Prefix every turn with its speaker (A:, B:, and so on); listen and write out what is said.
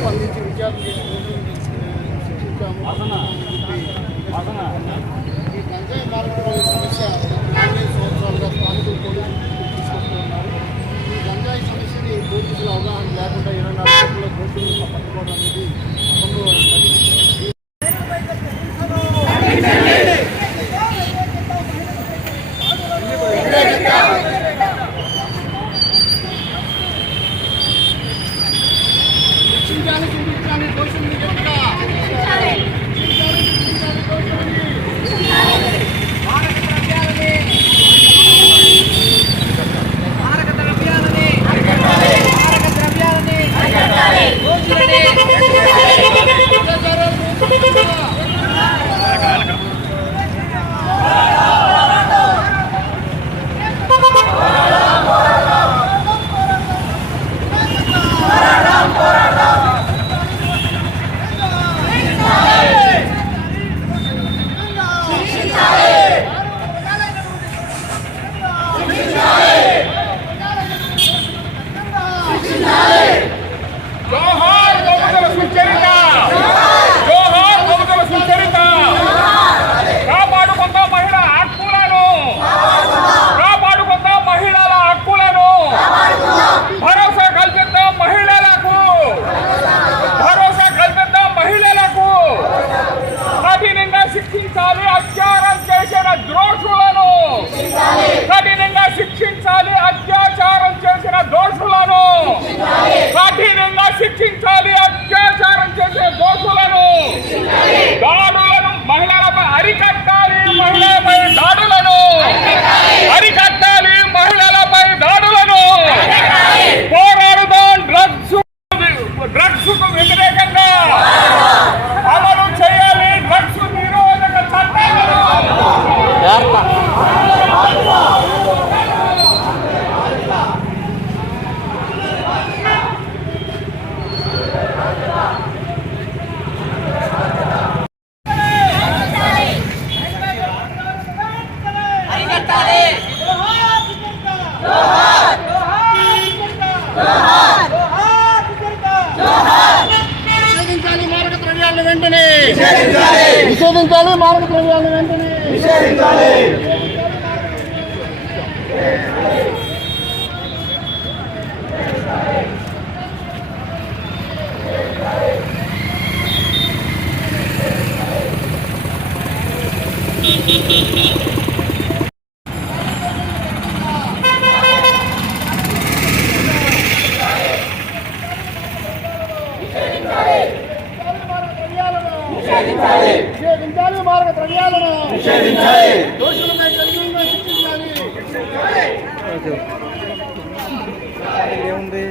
A: స్పందించి విద్యార్థులు సూచించాము ఈ గంజాయి మార్కెట్ సమస్య నలభై సంవత్సరాలుగా స్థానికులు పోలీసులు తీసుకొస్తున్నారు ఈ గంజాయి సమస్యని పోలీసుల అవగాహన లేకుండా ఇరవై నాలుగు రోజుల్లో పోలీసులు పట్టుకోవడం శిక్షించాలి చూపించాలి దోషుల్ని గట్టిగా నిషేధించాలి మారక ద్రవ్యాలను వెంటనే. నిషేధించాలి మారక ద్రవ్యాలను వెంటనే. నిషేధించాలి మారక ద్రవ్యాలను. దోషులపై శిక్షించాలి
B: ఏముంది?